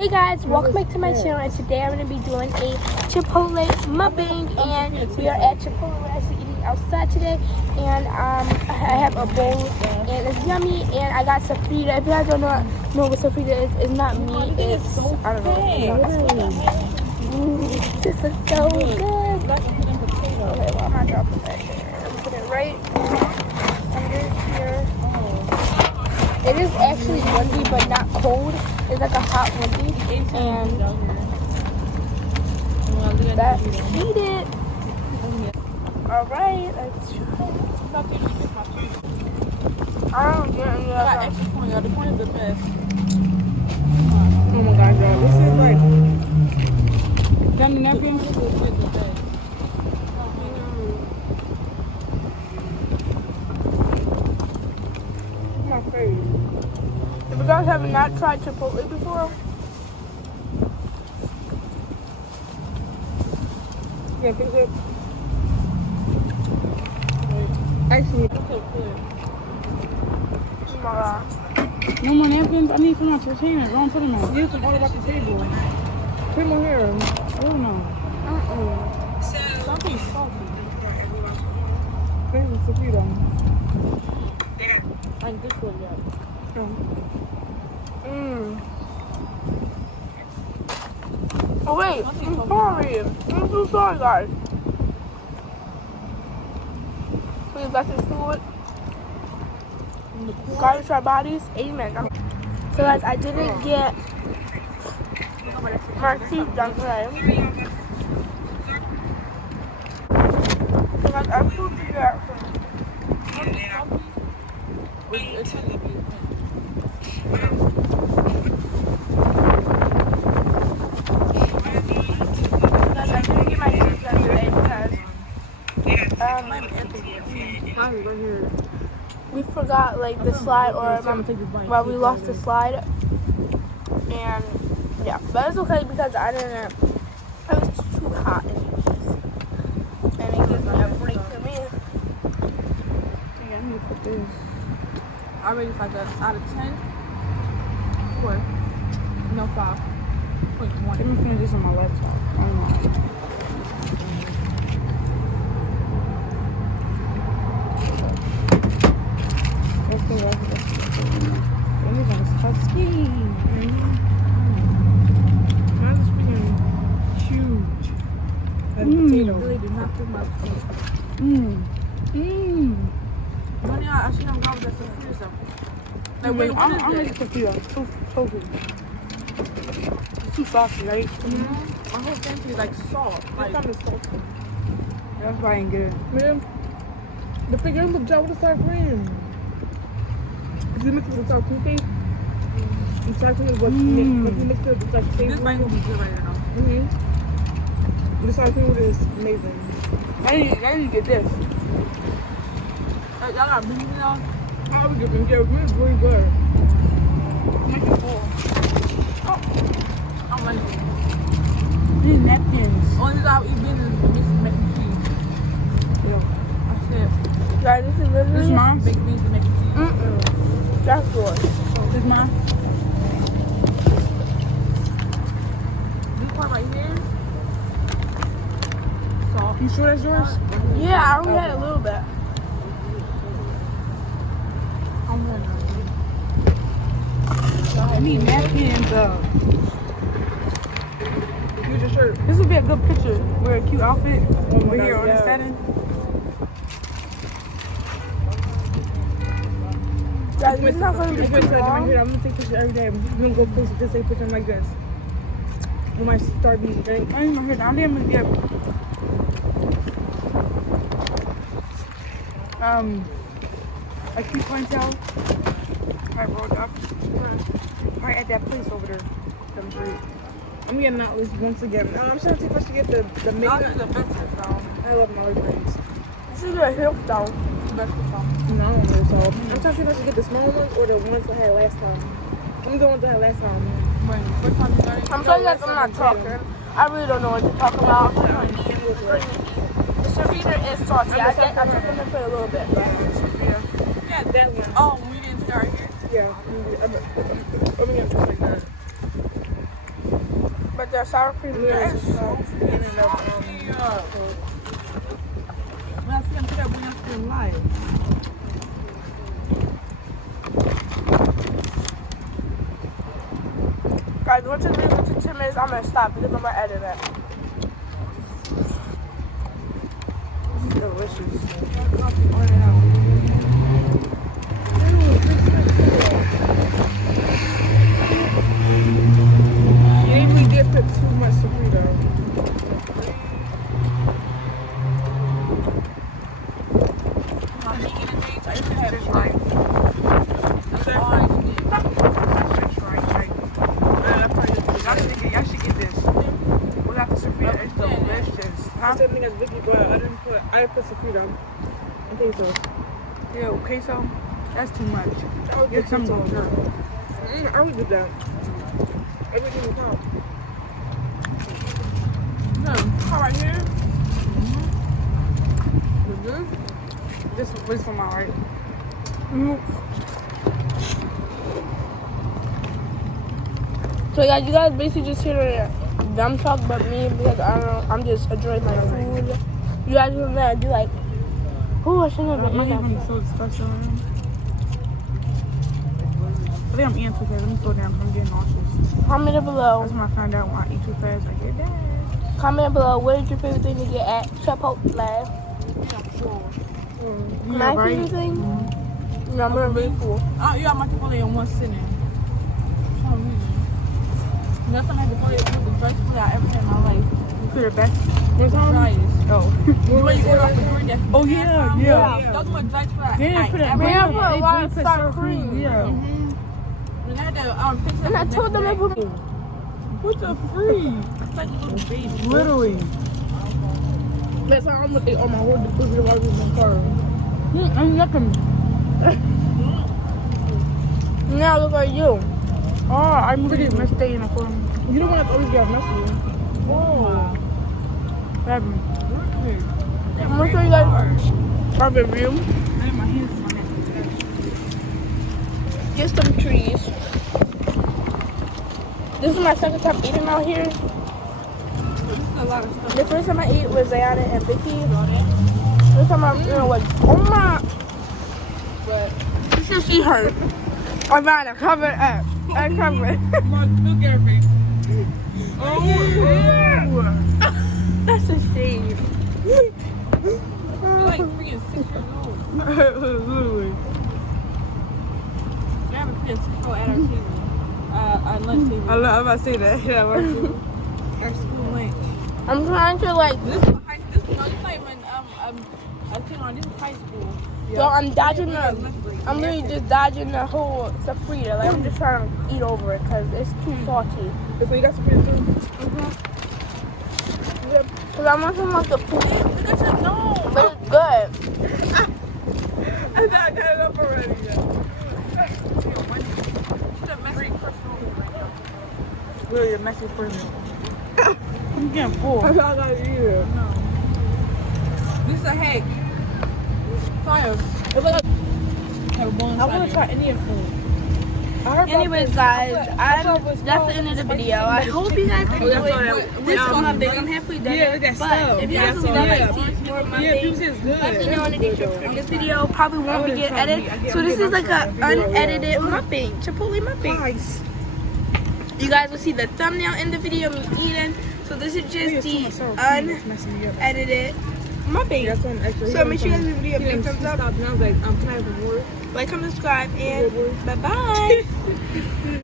Hey guys, welcome back to my channel, and today I'm going to be doing a Chipotle mukbang, and we are at Chipotle. We're actually eating outside today, and I have a bowl, and it's yummy, and I got sofrita. If you guys don't know what sofrita is, it's not meat, it's, I don't know. This looks so good. Okay, well, I'm not dropping that here. I'm going to put it right under here. It is actually windy, but not cold. It's like a hot windy, and let's eat it. All right, let's try it. I don't get any of that. The corn is the best. Oh my god, y'all. This is like done the napkin. My face. If you guys have not tried Chipotle before, Yeah, fix it. Actually, oh my god. no more napkins. I need some more container. Don't put them on. Use them all about the table. Put them on here. Oh no. Something salty. This is sofrito. And this one, yeah. Oh wait, I'm sorry. I'm so sorry, guys. Please let this food. Garnish our bodies. Amen. So guys, I didn't get my teeth done today. So guys, I'm supposed to get we forgot like the slide, or well, we lost the slide, and yeah, but it's okay because I didn't. It was too hot anyways, and it gives me a break for me. Yeah, I need to put this. I rated like a out of 10. 4. No, 5.1. Let me finish this on my laptop. Oh no. Everything's husky. Mine's freaking huge. Potato. Really did not put my plate. Money, I should have gone with that sofrita stuff. Like, wait, I'm gonna get sofrita. So good. It's too salty, right? My whole thing is like salt. Like, it's salty. That's why I ain't get it. Man, the figure is the job with the sour cream. If you mix it with sour cream paste, and sour cream is what you mix it with like savory. This might be good right now. The sour cream is amazing. I need to get this. Y'all got beans now? I would get them. Yeah, it's really good. Make it full. Oh, I'm ready. These napkins. Only time I eat beans is mixed mac and cheese. Yeah, that's it. Guys, this is literally. This is mine. Baked beans and mac and cheese. That's good. This is mine. This part right here. Salt. You sure that's yours? Yeah, I only had a little bit. I need napkins. Use your shirt. This would be a good picture. Wear a cute outfit when we're here on the setting. Guys, it's not going to be too long. I'm going to take pictures every day. I'm going to go post it, just take pictures like this. We might start these, right? I ain't here. I'm going to get a cute ponytail. Right, rolled up. Right at that place over there. I'm getting that list once again. I'm trying to see if I should get the main. I love my friends. This is a hip style. No, I don't know so. I'm trying to see if I should get the small ones or the ones I had last time. I'm the ones I had last time. I'm sorry guys, I'm not talking. I really don't know what to talk about. The sofrita is salty. I took them in for a little bit. Yeah, that one. Oh, we didn't start here? Yeah. I'm going to like that. like the sour cream. Yeah, Yes. it's so good. When I see them together, when I see them live. Guys, once it leaves into 10 minutes, I'm gonna stop because I'm gonna edit it. Delicious. Amy did put too much sofrito. I used to have this right. That's all I used to get. That's right. Y'all should get this. Without the sofrito, it's delicious. I said niggas Vicky, but I didn't put sofrito. I think so. Yeah, queso. That's too much. Get some more. I would do that. Everything will count. No, how right here? This one, all right. So guys, you guys basically just hear them talk about me because I don't know, I'm just enjoying my food. You guys will there be like, oh, I shouldn't have been eating that. So special. I think I'm eating too fast. Let me slow down. I'm getting nauseous. Comment below. That's when I find out when I eat too fast. I get that. Comment below. What is your favorite thing to get at Chipotle? My favorite thing? No, I'm really full. You got my Chipotle in one sitting. That's time I had Chipotle with the best food I ever had in my life. You could have best. What's on? Oh. Where you order off the DoorDash? Oh yeah. Those were the best food I ever had. Man, I put a lot of sour cream. Yeah. And I told them I put What the freak? Literally. That's how I'm looking on my whole distributor while we was in the car. I'm looking. Now look at you. Oh, I'm really mistake in the phone. You don't want to always get messy. Oh. I'm gonna show you guys our review. Get some trees. This is my second time eating out here. The first time I ate was Zayana and Vicky. This time I'm, like, oh my. But you should see her. I'm about to cover it up. I cover it. Look at me. Oh, That's a shame. You're like freaking 6 years old. Literally. We have a freaking 6-year-old at our table. Our lunch table. I'm about to say that. Yeah, our school lunch. I'm trying to like. This is high school. This is not even this is high school. Yeah. So I'm dodging I'm really just dodging the whole sofrito. Like I'm just trying to eat over it because it's too salty. So you got sofrito too? Yeah. Cause I want some like the food. Look at your nose. But it's good. I thought I got it up already. Really a messy person. I'm getting full. I thought I got it either. No. This is a hack. Fire. It's like I want to try Indian food. Anyways, guys, that's the end of the video. I hope you guys enjoyed this mukbang. I'm halfway done. Yeah, that's but if you guys would like to see more mukbangs, let me know in the description. This video probably won't be getting edited. So this is like an unedited mukbang, Chipotle mukbang. Nice. You guys will see the thumbnail in the video of me eating. So this is just the unedited mukbang. So make sure you guys give the video a big thumbs up. Now, like, I'm kind of bored. Like, comment, subscribe, and bye-bye.